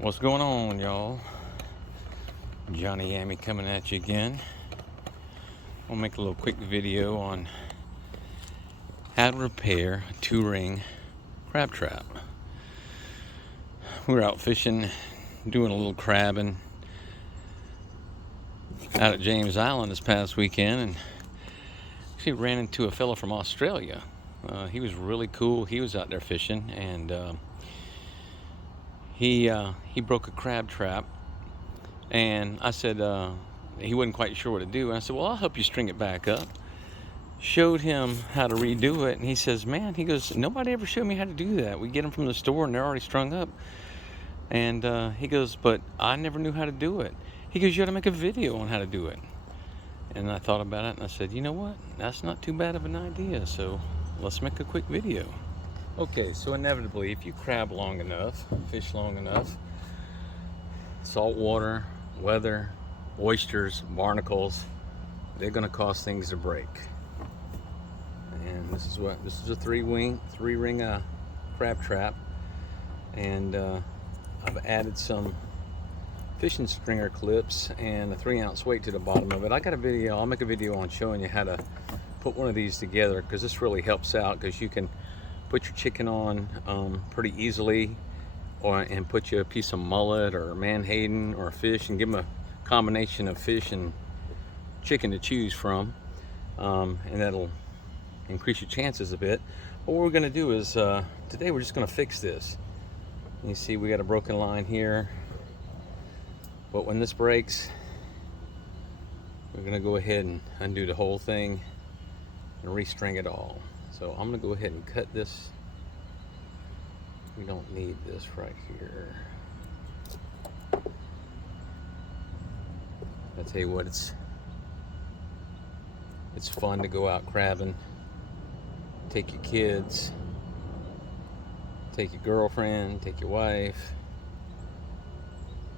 What's going on, y'all? Johnny Yammy coming at you again. I'll make a little quick video on how to repair a 2-ring crab trap. We were out fishing, doing a little crabbing out at James Island this past weekend, and actually ran into a fella from Australia. He was really cool. He was out there fishing, and he broke a crab trap. And I said, he wasn't quite sure what to do. And I said, well, I'll help you string it back up. Showed him how to redo it. And he says, man, he goes, nobody ever showed me how to do that. We get them from the store and they're already strung up. And he goes, but I never knew how to do it. He goes, you ought to make a video on how to do it. And I thought about it and I said, you know what? That's not too bad of an idea. So let's make a quick video. Okay, so inevitably, if you crab long enough, fish long enough, salt water, weather, oysters, barnacles, they're going to cause things to break. And this is a three-ring crab trap, and I've added some fishing stringer clips and a 3-ounce weight to the bottom of it. I got a video. I'll make a video on showing you how to put one of these together, because this really helps out, because you can put your chicken on pretty easily, and put you a piece of mullet or menhaden or a fish, and give them a combination of fish and chicken to choose from, and that'll increase your chances a bit. But what we're going to do is today we're just going to fix this. You see we got a broken line here, but when this breaks, we're going to go ahead and undo the whole thing and restring it all. So I'm going to go ahead and cut this. We don't need this right here. I tell you what, it's fun to go out crabbing. Take your kids, take your girlfriend, take your wife,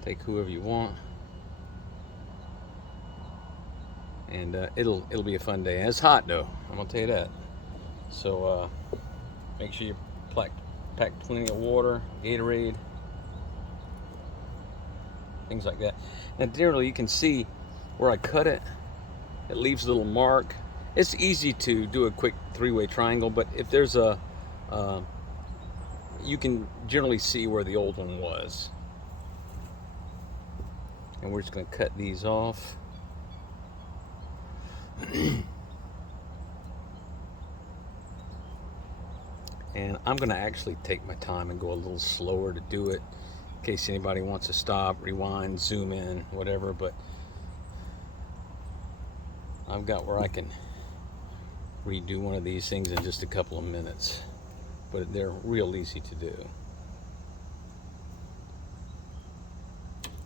take whoever you want, and it'll be a fun day. And it's hot though, I'm gonna tell you that. So make sure you pack plenty of water, Gatorade, things like that. Now generally you can see where I cut it, it leaves a little mark. It's easy to do a quick 3-way triangle, but if there's you can generally see where the old one was. And we're just going to cut these off. And I'm going to actually take my time and go a little slower to do it, in case anybody wants to stop, rewind, zoom in, whatever. But I've got where I can redo one of these things in just a couple of minutes, but they're real easy to do.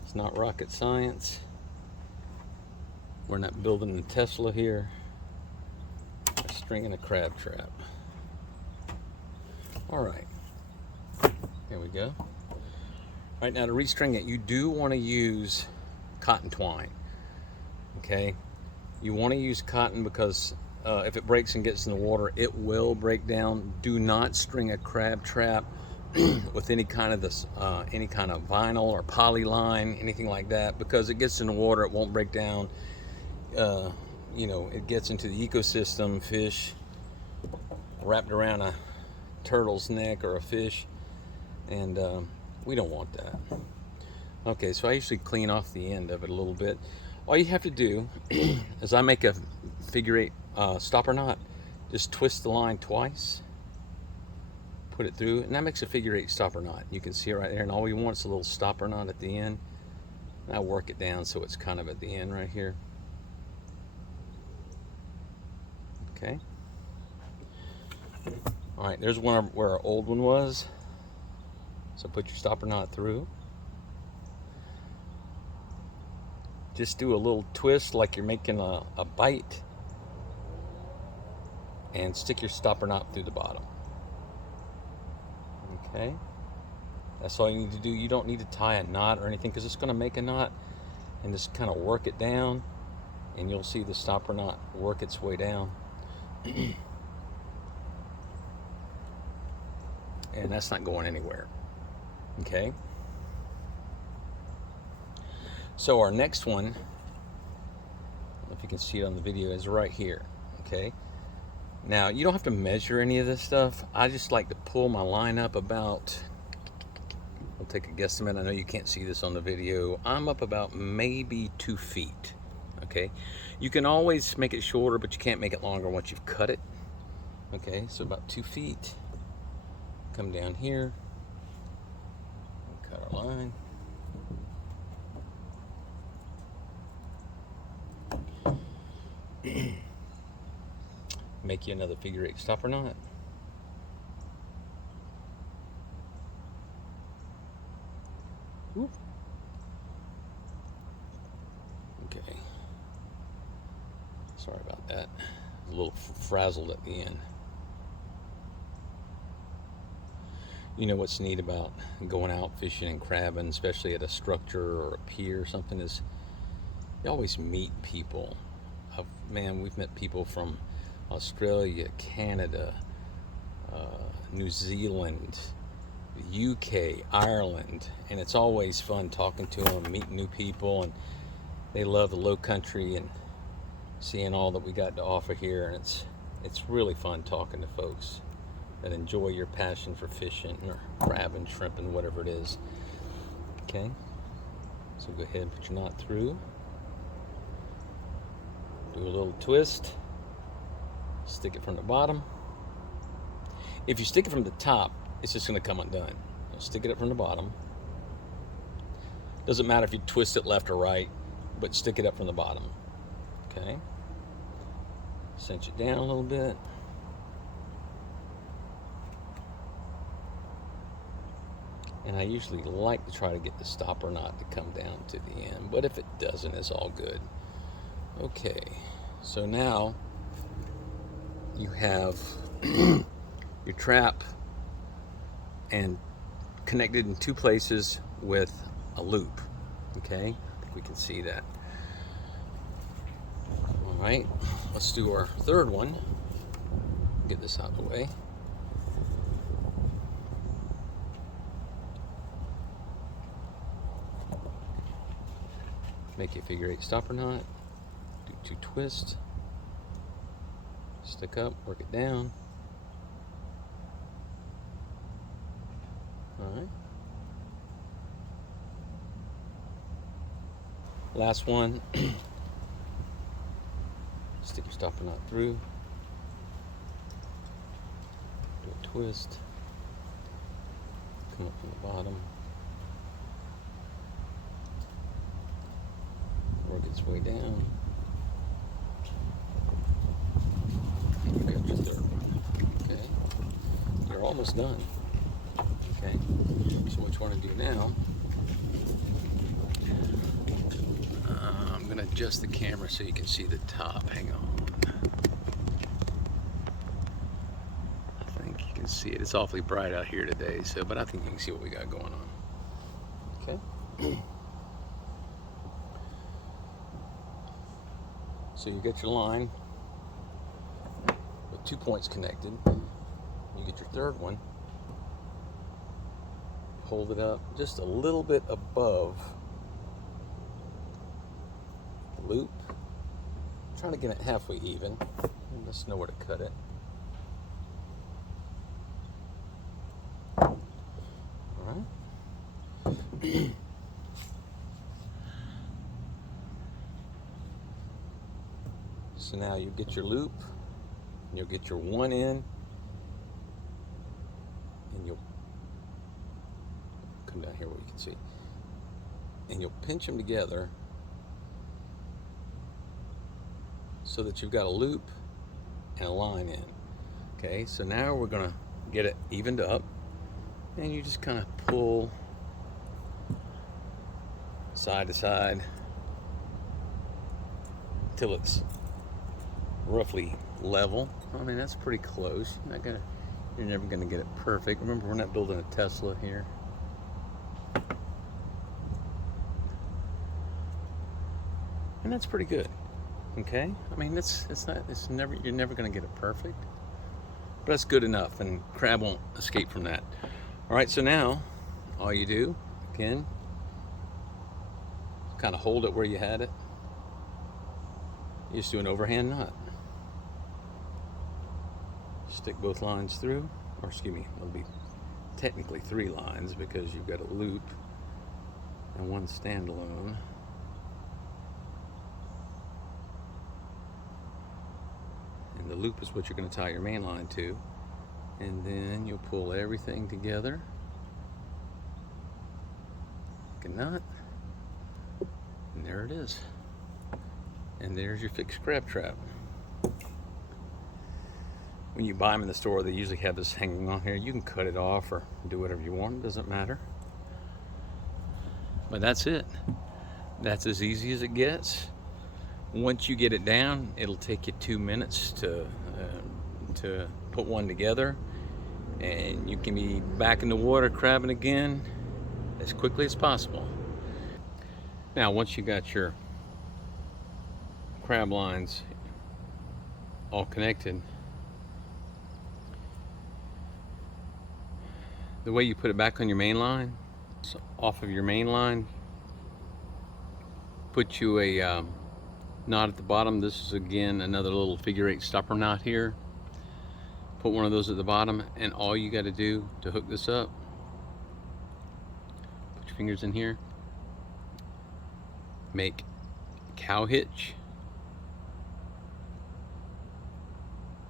It's not rocket science. We're not building a Tesla here. We're stringing a crab trap. All right, here we go. All right, now to restring it, you do want to use cotton twine. Okay, you want to use cotton because if it breaks and gets in the water, it will break down. Do not string a crab trap with any kind of vinyl or poly line, anything like that, because it gets in the water, it won't break down. You know, it gets into the ecosystem, fish wrapped around a turtle's neck or a fish, and we don't want that. Okay, so I usually clean off the end of it a little bit. All you have to do is I make a figure 8 stopper knot. Just twist the line twice, put it through, and that makes a figure 8 stopper knot. You can see it right there, and all we want is a little stopper knot at the end. Now work it down so it's kind of at the end right here. Okay. All right, there's where our old one was. So put your stopper knot through. Just do a little twist like you're making a bite, and stick your stopper knot through the bottom. Okay, that's all you need to do. You don't need to tie a knot or anything, because it's going to make a knot, and just kind of work it down, and you'll see the stopper knot work its way down. And that's not going anywhere. Okay, So our next one, I don't know if you can see it on the video, is right here. Okay. Now you don't have to measure any of this stuff. I just like to pull my line up about, I'll take a guesstimate. I know you can't see this on the video. I'm up about maybe 2 feet. Okay. You can always make it shorter, but you can't make it longer once you've cut it. Okay, so about 2 feet. Come down here, cut our line. Make you another figure 8 stopper knot. Whoop. Okay. Sorry about that. A little frazzled at the end. You know what's neat about going out fishing and crabbing, especially at a structure or a pier or something, is you always meet people. Man, we've met people from Australia, Canada, New Zealand, the UK, Ireland, and it's always fun talking to them, meeting new people, and they love the low country and seeing all that we got to offer here, and it's really fun talking to folks that enjoy your passion for fishing or crabbing, shrimping, whatever it is. Okay, so go ahead and put your knot through. Do a little twist. Stick it from the bottom. If you stick it from the top, it's just going to come undone. So stick it up from the bottom. Doesn't matter if you twist it left or right, but stick it up from the bottom. Okay. Cinch it down a little bit. And I usually like to try to get the stopper knot to come down to the end, but if it doesn't, it's all good. Okay, so now you have your trap and connected in 2 places with a loop. Okay, I think we can see that. All right, let's do our third one. Get this out of the way. Make a figure 8 stopper knot, do 2 twists, stick up, work it down. Alright. Last one, stick your stopper knot through, do a twist, come up from the bottom. Work its way down. And you got your third one. Okay. You're almost done. Okay. So what you want to do now, I'm going to adjust the camera so you can see the top. Hang on. I think you can see it. It's awfully bright out here today, but I think you can see what we got going on. Okay. So you get your line with 2 points connected. You get your third one. Hold it up just a little bit above the loop. Trying to get it halfway even. Just know where to cut it. All right. So now you get your loop, and you'll get your one in, and you'll come down here where you can see, and you'll pinch them together so that you've got a loop and a line in. Okay, so now we're gonna get it evened up, and you just kind of pull side to side till it's roughly level. I mean, that's pretty close. You're never gonna get it perfect. Remember, we're not building a Tesla here. And that's pretty good. Okay? I mean, you're never gonna get it perfect. But that's good enough, and crab won't escape from that. All right, so now all you do, again, kind of hold it where you had it. You just do an overhand knot. Stick both lines through, or excuse me, it'll be technically 3 lines because you've got a loop and one standalone. And the loop is what you're going to tie your main line to. And then you'll pull everything together like a knot. And there it is. And there's your fixed crab trap. When you buy them in the store, they usually have this hanging on here. You can cut it off or do whatever you want. It doesn't matter. But that's it. That's as easy as it gets. Once you get it down, it'll take you 2 minutes to put one together, and you can be back in the water crabbing again as quickly as possible. Now, once you got your crab lines all connected, the way you put it back on your main line, so off of your main line, put you a knot at the bottom. This is again another little figure 8 stopper knot here. Put one of those at the bottom, and all you got to do to hook this up, put your fingers in here, make a cow hitch,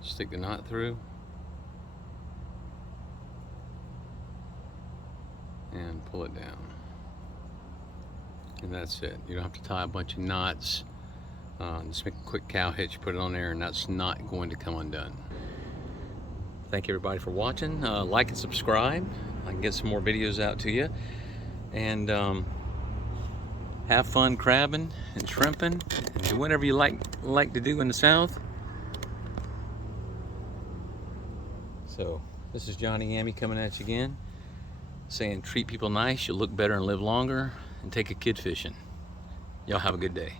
stick the knot through, and pull it down. And that's it. You don't have to tie a bunch of knots. Just make a quick cow hitch, put it on there, and that's not going to come undone. Thank you everybody for watching. Like and subscribe. I can get some more videos out to you. And have fun crabbing and shrimping and do whatever you like to do in the South. So this is Johnny Yammy coming at you again, saying treat people nice, you'll look better and live longer, and take a kid fishing. Y'all have a good day.